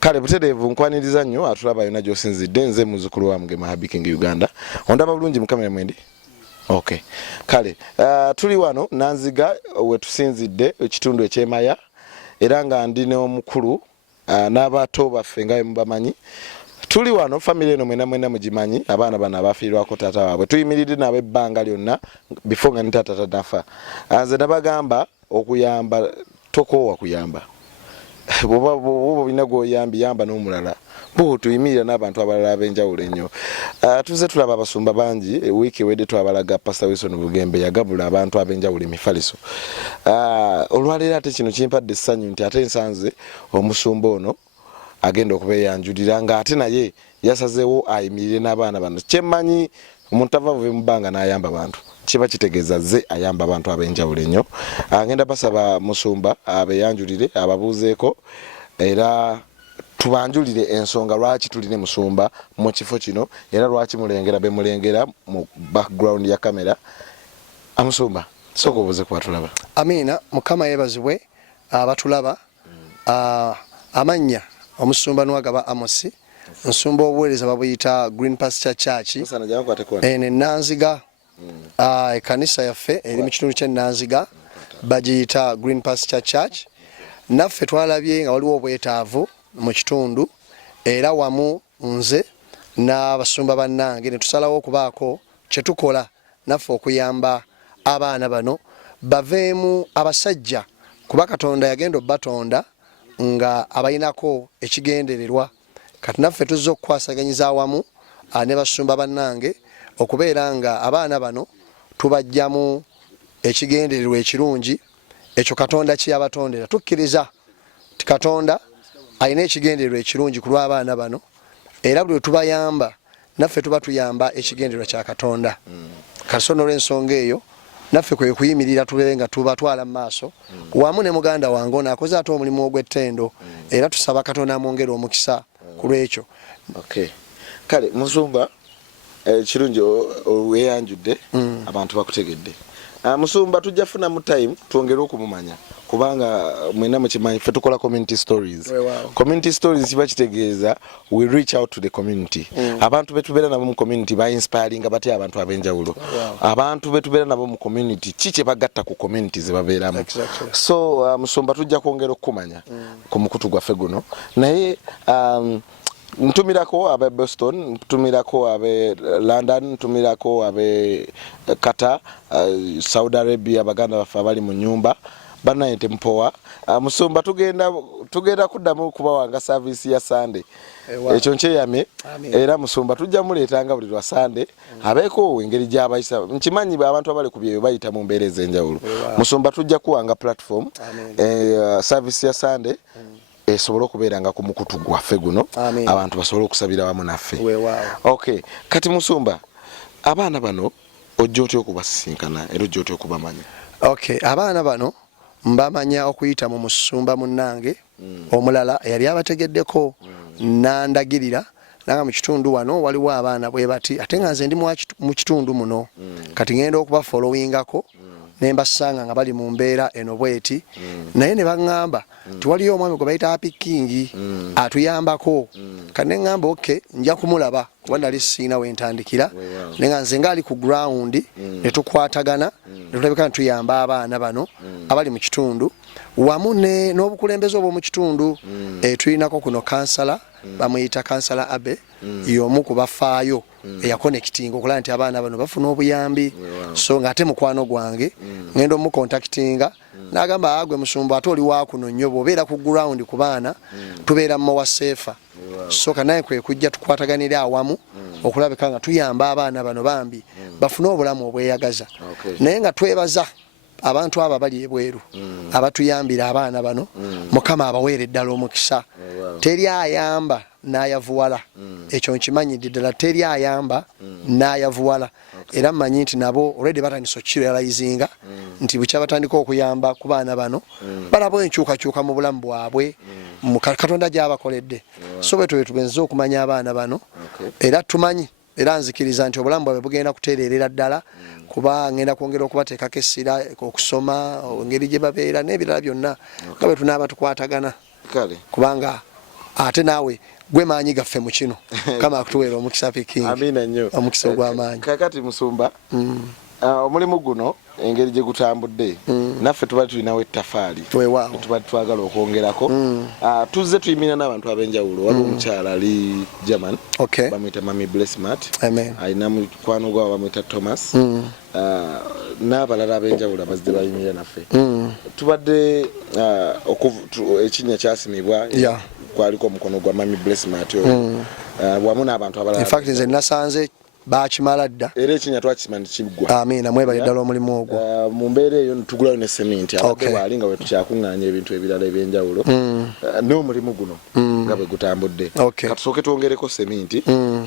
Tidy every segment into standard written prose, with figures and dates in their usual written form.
kale butereevu nkwaniriza nnyo atulaba yonna gy'osinzidde nze muzzukulu wa Mugema Happy King Uganda ondaba bulungi mukamera mwendi. Okay. Kale tuli wano Nanziga we tusinzidde ekitundu ekyemaya era nga ndi n'omukulu n'abato baffe nga mubamanyi. Tuli wano family eno mwena mugimanyi abaana bana abafiirwako taata waabwe tuyimiridde n'abebbanga lyonna before nga nitaata nafa. Nze nabagamba okuyamba tokoowa kuyamba bwoba olina gw'oyambi yamba n'omulala bo tuyimirira n'abantu abalala ab'enjawulo ennyo. Tuze tulaba abasumba bangi wiiki ewedde twabalaga Pastor Wilson Bugembe yagabula abantu ab'enjawulo emifaliso. Olwaleero ate kino kimpadde essanyu nti ate nsanze omusumba ono agenda okubeeyanjulira nga ate naye yasazeewo ayimirire n'abaana bano. Kyemmanyi omuntu ava buve mu bbanga n'ayamba abantu kiba kitegeeza ze ayamba abantu ab'enjawulo ennyo. Ngenda basaba musumba abeeyanjulire ababuuzeeko era tubanjulire ensonga lwaki tuli ne musumba mu kifo kino era lwaki mulengera be mulengera mu background ya kamera. Amusumba soko obuze kwatulaba. Amina mukama yebazibwe abatulaba. Amanya omusumba nwagaba Amosi nsumba obuweereza babuyita Green Pasture Church ene Nanziga. Ekanisa yaffe eri mu kitundu kye Nanziga bagiyita Green Pasture Church. Naffe twalabye nga waliwo obwetaavu mu kitundu era wamu nze n'abasumba bannange ne tusalawo okubaako kye tukola naffe okuyamba abaana bano baveemu abasajja kuba Katonda yagenda obbatonda nga abayinako ekigendererwa. Kati naffe tuzza okukwasaganyiza awamu ne basumba bannange okubeera nga abaana bano tubajjamu ekigendererwa ekirungi ekyo Katonda kye yabatondera. Tukkiriza ti Katonda ayina ekigendererwa ekirungi ku lw'abaana bano era buli tubayamba naffe tuba tuyamba ekigendererwa kya Katonda. Kasono olw'ensonga eyo naffe kwe kuyimirira tube nga tubatwala mu maaso wamu ne muganda wange ono akoze ate omulimu ogw'ettendo era tusaba Katonda amwongere omukisa ku lw'ekyo. Okay. Kale musumba kirungi weeyanjudde abantu bakutegedde. Musumba tujja funa mu time twongere okumumanya kubanga mwena mukimanyi ffe tukola community stories. Community stories kiba kitegeeza we reach out to the community. Abantu betubeera nabo mu community ba inspiring batya abantu ab'enjawulo. Abantu betubeera nabo mu community kiki bagatta ku community ze babeeramu. So musumba tujja kwongera okumanya ku mukutu gwaffe guno naye ntumirako abe Boston, ntumirako abe London, ntumirako abe Qatar, Saudi Arabia baganda bafa bali mu nyumba banaye tempowa. Musumba tugenda kuddamu kuba wanga service ya Sunday. Ekyo nkyeyame era musumba tujja muleetanga buli lwa Sunday abeeko engeri gy'abayisa nkimanyi abantu abali ku byeyo bayita mu mbeera ez'enjawulo. Musumba tujja kuwanga platform service ya Sunday esobola okubeera nga ku mukutu gwaffe guno abantu basobola okusabira wamu naffe. Okay. Kati musumba abaana bano ojja otya okubasisinkana era ojja otya okubamanya? Okay. Abaana bano mbamanya okuyita mu musumba munnange omulala yali abategeddeko nandagirira nanga mu kitundu wano waliwo abaana bwe bati ate nga nze ndi mu kitundu muno kati ngenda okuba followingako nembasanga nga bali mu mbeera eno bweti naye ne baŋŋamba tiwaliyo omwami gwe bayita Happy King atuyambako kati ne ŋŋamba okay nja kumulaba kuba nali siina wentandikira naye nga nze ngaali ku ground ne tukwatagana ne tulabika ne tuyamba abaana bano abali mu kitundu wamu n'obukulembeze obw'omu kitundu tulinako kuno kansala bamuyita kansala Abe y'omu ku bafaayo eyakonekitinga okulaba nti abaana bano bafuna obuyambi so ng'ate mukwano gwange ngenda omukontakitinga n'agamba agwe musumba ate oli waakuno nnyo bw'obeera ku ground ku baana tubeera mu waseefa so kanaye kwe kujja tukwataganire awamu okulabika nga tuyamba abaana bano bambi bafune obulamu obweyagaza naye nga twebaza abantu aba bali ebweru abatuyambira abaana bano mukama abaweere ddala omukisa teri ayamba n'ayavuwala ekyo nkimanyidde ddala teri ayamba n'ayavuwala era mmanyi nti nabo already batandise okukiralizinga nti bukya batandika okuyamba ku baana bano balaba enkyukakyuka mu bulamu bwabwe Katonda gy'abakoledde so bwe tugenze okumanya abaana bano era tumanyi era nzikiriza nti obulamu bwabwe bugenda kutereerera ddala kuba ngenda kwongera okubateekako essira okusoma engeri gye babeera n'ebirala byonna nga bwe tunaaba tukwatagana kubanga ate naawe gwe maanyi gaffe mu kino kama akutuweera omukisa King. Amina nnyo. Omukisa ogw'amaanyi. Kakati Musumba omulimu guno engeri gye gutambudde naffe tuba tulinawo ettafaali tuba twagala okwongerako tuzze tuyimira n'abantu ab'enjawulo waliwo omukyala ali German bamuyita Mami Blessmat alina mukwano gwawo bamuyita Thomas n'abalala ab'enjawulo abazze bayimira naffe tubadde ekinnya kyasimibwa kwaliko omukono gwa Mami Blessmat oyo wamu n'abantu abalala. In fact nze nasanze bakimala dda era ekinya twakimanya kigwa. Amina mwebale ddala omulimu ogwo mu mbeera eyo tugulayo ne cement abadde baali nga bwe tukyakuŋŋaanya ebintu ebirala ebyenjawulo n'omulimu guno nga bwe gutambudde katusooke twongereko cement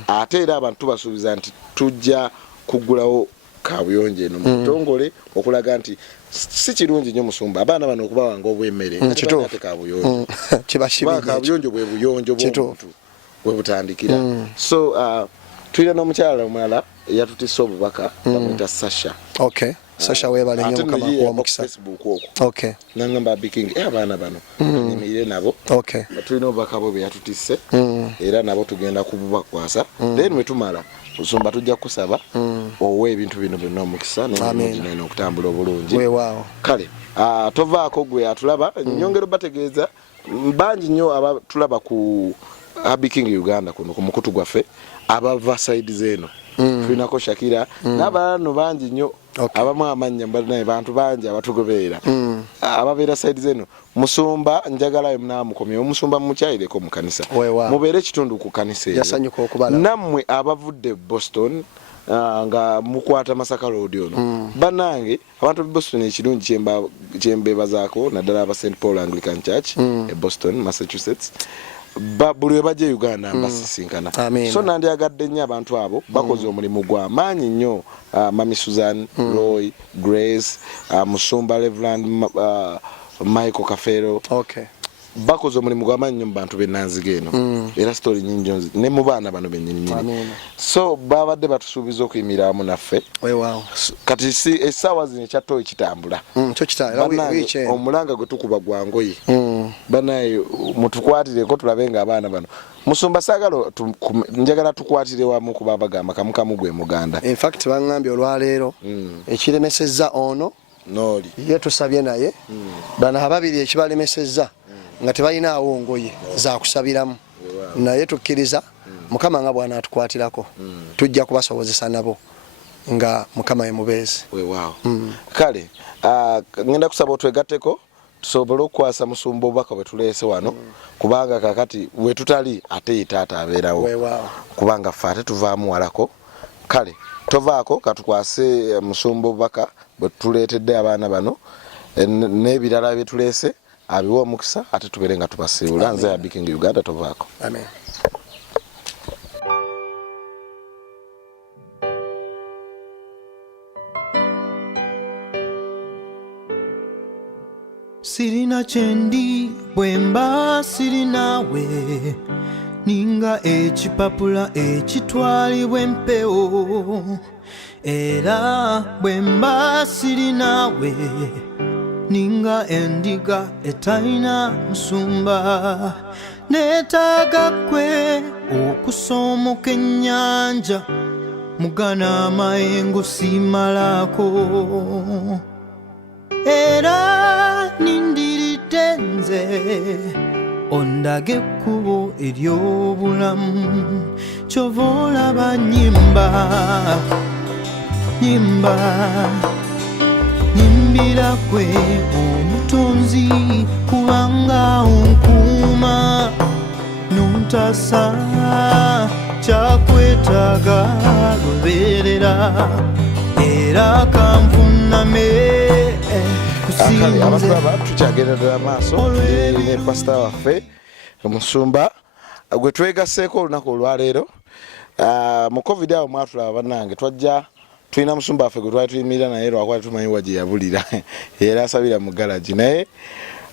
ate era abantu tubasuubiza nti tujja kuggulawo kaabuyonjo eno mu butongole okulaga nti si kirungi nnyo Musumba abaana bano okubawanga obw'emmere ate kaabuyonjo kaabuyonjo bwe buyonjo bw'omuntu bwe butandikira so tulina n'omukyala omulala yatutisse obubaka bamuyita Sasha. Sasha weebale nnyo mukama kuwomukisa. Facebook okwo nangamba Biking abaana bano nyimirire nabo tulina obubaka bwe yatutisse era nabo tugenda kububakwasa then bwe tumala Musumba tujja kusaba owe ebintu bino byonna omukisa n'eno okutambula obulungi kale tovaako gwe atulaba nyongero bategeeza bangi nnyo abatulaba ku Biking Uganda kuno ku mukutu gwaffe abava side zeno tulinako Shakira n'abalano bangi nnyo abamu amanya naye bantu bangi abatugoberera ababeera side zeno Musumba njagalayo munaamukomye Omusumba mumukyayireko mu kanisa mubeere ekitundu ku kanisa eyo nammwe abavudde Boston nga mukwata Masaka Road ono banange abantu be Boston ekirungi kyembebazaako naddala aba St Paul Anglican Church e Boston Massachusetts buli we bajja Uganda mbasisinkana so nandyagadde nnyo abantu abo bakoze omulimu gw'amaanyi nnyo Mami Susan Roy Grace Musumba Reverend Michael Kafero bakoze omulimu gw'amaanyi nnyo mu bantu b'ennanziga eno era story nnyingi ne mu baana bano bennyini so babadde batusuubiza okuyimira wamu naffe kati si essaawa zino ekyattoyi kitambula omulanga gwe tukuba gwa ngoye banaye mutukwatireko tulabe nga abaana bano Musumba saagala njagala tukwatire wamu kuba bagamba kamukamu gwe muganda. In fact bangambye olwaleero ekiremesezza ono noli ye tusabye naye bana ababiri ekibalemesezza nga tebalinaawo ngoye za kusabiramu naye tukkiriza Mukama nga bwana atukwatirako tujja kubasobozesa nabo nga Mukama ye mubeezi. Kale ngenda kusaba otwegatteko tusobole okukwasa Musumba obubaka bwe tuleese wano kubanga kakati we tutali ate ye taata abeerawo kubanga ffe ate tuvaamu walako. Kale tovaako katukwase Musumba obubaka bwe tuleetedde abaana bano n'ebirala bye tuleese abiwa omukisa ate tubeere nga tubasiibula. Nze Biking Uganda tovaako. Amen. Sirina chendi bwemba sirinawe ninga ekipapula ekitwalibwa empewo era bwemba sirinawe ninga endiga etalina musumba neetaaga kwe okusomoka ennyanja mugana amayengo simalako era nindiridde nze ondage ekkubo ery'obulamu kyova olaba nyimbira kwe omutonzi kubanga onkuuma nontasa kyakwetaaga lubeerera era kanfuname. Abatulaba tukyagendera maaso ne pasita waffe Musumba gwe twegasseeko olunaku olwaleero mu covid awo mwatulaba bannange twajja tulina Musumba waffe gwe twali tuyimirira naye lwakwali tumanyiwa gye yabulira era asabira mu galagi naye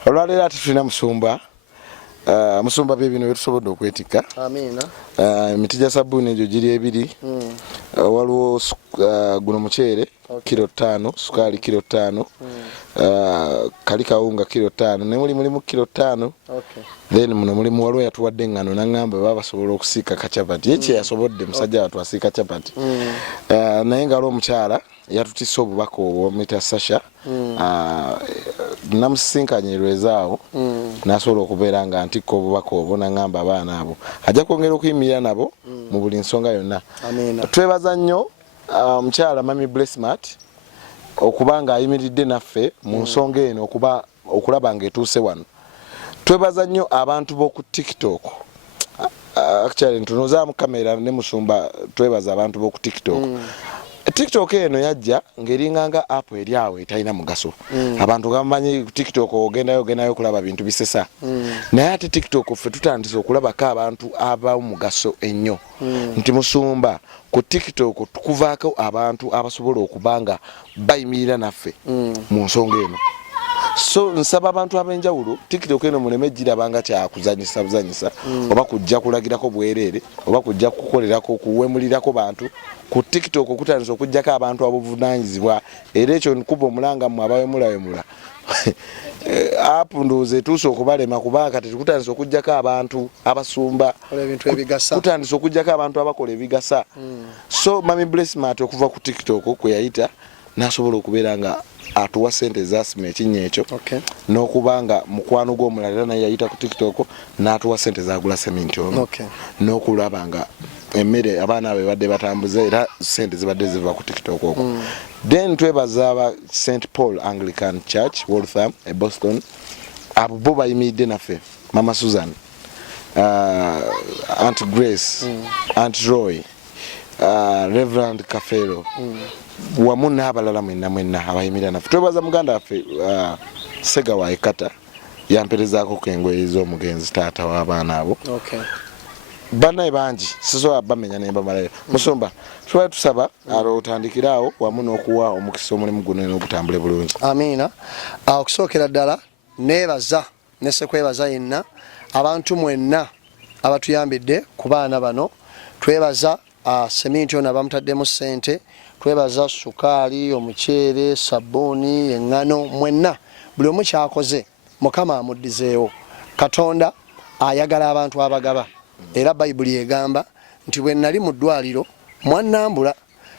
olwaleero ate tulina Musumba Musumba bye bino byetusobodde okwetikka. Amiina. Emiti gya sabbuuni egyo giri ebiri waliwo guno muceere kilo 5, sukali kilo 5, kalikaunga kilo 5, ne mulimu kilo 5. Then muno mulimu waliwo yatuwadde engano nangamba baba basobola okusiika kachapati. Yeche yasobodde musajja watu asiika chapati. Naye ngalo omukyala yatutisse obubaka obwo mita Sasha. Namusisinkanyirwezaawo nasobola okubeera nga ntikko obubaka obwo nangamba abaana abo ajja kwongera okuyimirira nabo mu buli nsonga yonna. Twebaza nnyo omukyala Mami Blessmart okubanga ayimiridde naffe mu nsonga eno okulaba nga etuuse wano. Twebaza nnyo abantu b'oku TikTok. Actually ntunozaamu kamera ne musumba twebaza abantu b'oku TikTok. TikTok eno yajja ng'eringanga app eri awo etalina mugaso. Abantu gamanyi TikTok ogendayo kulaba bintu bisesa. Naye ate TikTok ffe tutandise okulabako abantu abamugaso ennyo. Nti musumba ku TikTok tukuvaako abantu abasobola okubanga bayimirira naffe mu nsonga eno. So nsaba abantu abenjawulo TikTok eno muleme girabanga kyakuzanyisa oba kujja kulagirako bwerere oba kujja kukolerako kuwemulirako bantu ku TikTok okutandisa okujjako abantu abuvunanyizibwa era ekyo nkuba omulanga mu abawemula apu ndoze tuso okubalema kubanga tetukutandisa okujjako abantu abasumba kutandisa okujjako abantu abakola ebigasa. So Mami Blessmart okuva ku TikTok kwe yayita nasobola okubeera nga atuwa sente zasima ekinnya ekyo n'okubanga mukwano gw'omulala naye yayita ku TikTok n'atuwa sente zagula seminti ono n'okulaba nga emmere abaana be badde batambuza era sente zibadde ziva ku TikTok okwo. Then twebaza aba St Paul Anglican Church Waltham e Boston abo bo bayimiridde naffe Mama Susan, Aunt Grace, Aunt Roy, Reverend Kafero wamu n'abalala mwenna abayimirira naffe. Twebaza muganda waffe Sega wa Ekata yamperezaako kengoye ez'omugenzi taata w'abaana abo. Banaye bangi sisobola bamenya ne mbamalayo. Musumba tuba tusaba otandikiraawo wamu n'okuwa omukisa omulimu guno n'ogutambule bulungi. Amiina. Okusookera ddala neebaza nesekwebaza yenna abantu mwenna abatuyambidde ku baana bano. Twebaza seminti ono abamutaddemu ssente, twebaza sukaali, omuceere, sabbuuni, eŋŋano, mwenna buli omu kyakoze Mukama amuddizeewo. Katonda ayagala abantu abagaba era Bayibuli egamba nti bwe nali mu ddwaliro mwannambula,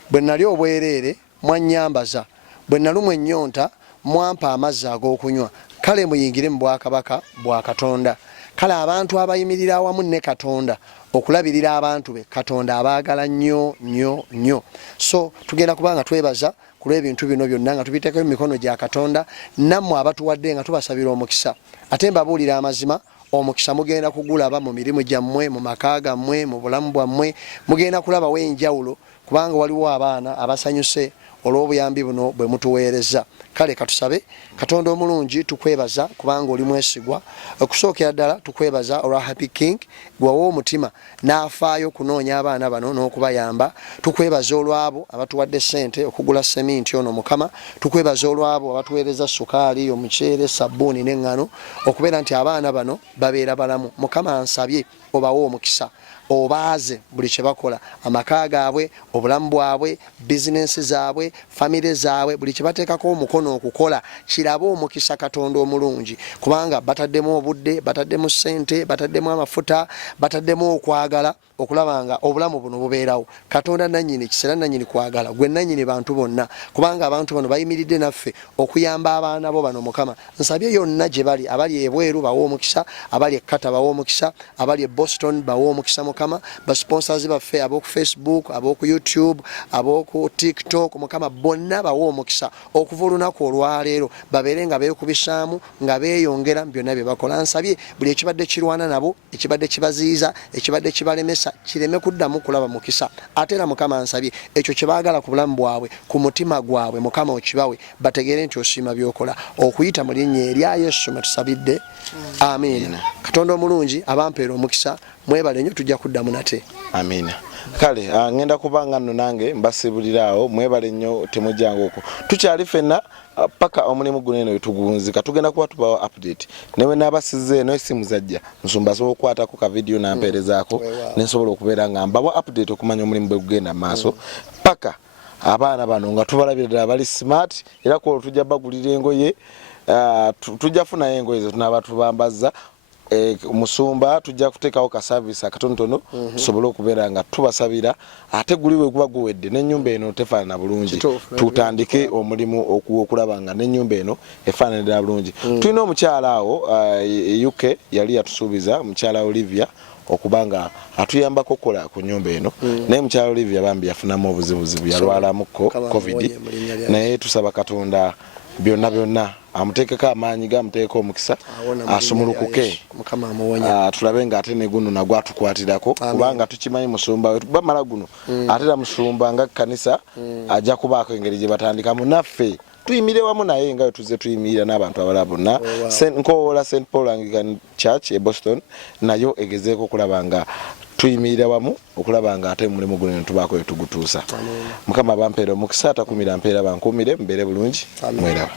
bwe nali obwereere mwannyambaza, bwe nalumwa ennyonta mwampa amazzi ag'okunywa. Kale muyingire mu bwakabaka bwa Katonda. Kale abantu abayimirira awamu ne Katonda okulabirira abantu be Katonda abaagala nnyo. So tugenda kubanga twebaza ku lw'ebintu bino byonna nga tubiteeko mu mikono gya Katonda. Nammwe abatuwadde nga tubasabira omukisa. Ate mbabuulira amazima omukisa mugenda kugulaba mu mirimu gyammwe, mu maka gammwe, mu bulamu bwammwe. Mugenda kulabawo enjawulo kubanga waliwo abaana abasanyuse olw'obuyambi buno bwe mutuweereza. Kale katusabe. Katonda omulungi tukwebaza kubanga oli mwesigwa. Okusookera ddala tukwebaza olwa Happy King gwawo omutima n'afaayo kunoonya abaana bano n'okubayamba. Tukwebaza olwabo abatuwadde ssente okugula seminti ono Mukama. Tukwebaza olwabo abatuweereza sukaali, omuceere, sabbuuni n'eŋŋano okubeera nti abaana bano babeera balamu. Mukama ansabye obawo omukisa obaaze buli kye bakola, amaka gaabwe, obulamu bwabwe, bizinensi zaabwe, famire zaabwe, buli kye bateekako omukono okukola kirabe omukisa Katonda omulungi kubanga bataddemu obudde, bataddemu ssente, bataddemu amafuta, bataddemu okwagala okulaba nga obulamu buno bubeerawo. Katonda nannyini kiseera nannyini kwagala gwe nannyini bantu bonna kubanga abantu bano bayimiridde naffe okuyamba abaana bo bano Mukama. Nsabye yonna gye bali, abali ebweru bawo omukisa, abali ekkata bawo omukisa, abali e Boston bawo omukisa Mukama, basponsors baffe ab'oku Facebook, ab'oku YouTube, ab'oku TikTok Mukama bonna bawo omukisa okuva olunaku olwaleero babeere nga beekubisaamu nga beeyongera byonna bye bakola. Nsabye buli ekibadde kirwana nabo, ekibadde kibaziyiza, ekibadde kibalemesa kireme kuddamu kulaba mukisa. Ate era Mukama nsabye ekyo kye baagala ku bulamu bwabwe, ku mutima gwabwe Mukama okibawe bategeere nti osiima byokola okuyita mu linnya erya Yesu tusabidde. Amiina. Katonda omulungi abampeera omukisa. Mwebale nnyo tujja kuddamu nate. Amiina. Kale ngenda kubanga nno nange mbasibuliraawo mwebale nnyo temujjanga okwo. Tukyali ffenna paka omulimu guno eno tugunzika tugenda kuba tubawo update. Newe n'abasize eno esimu zajja nsumba so okwatako ka video nampeerezaako nensobola okubeera nga mbawa update okumanya omulimu bwe gugenda maaso paka abaana bano nga tubalabira bali smart era ko tujja bagulira engoye tujja funa engoye zo tunaba tubambaza musumba tujja kuteekawo ka service akatontono tusobole okubeera nga tubasabira ate guliwe kuba guwedde n'ennyumba eno tefaanana bulungi tutandike omulimu okulaba nga n'ennyumba eno efaananira bulungi tulina omukyala awo UK yali yatusuubiza mukyala Olivia okubanga atuyambako kola ku nyumba eno naye mukyala Olivia bambi yafunamu obuzibuzibu yalwalamuko covid naye tusaba Katonda byonna amuteekeko amaanyi gamuteeka omukisa asumulukuke tulabe nga ate ne guno nagwo atukwatirako kubanga tukimanyi musumba we bamala guno ate era musumba nga kanisa ajja kubaako engeri gye batandikamu naffe tuyimire wamu naye nga tuze tuyimirira n'abantu abalala bonna nkoola St Paul Anglican Church e Boston nayo egezeeko okulaba nga tuyimirira wamu okulaba nga ate mulimu guno tubaako etugutuusa mukama bampeera omukisa atakumira mpeera bankuumire mbeere bulungi mweraba.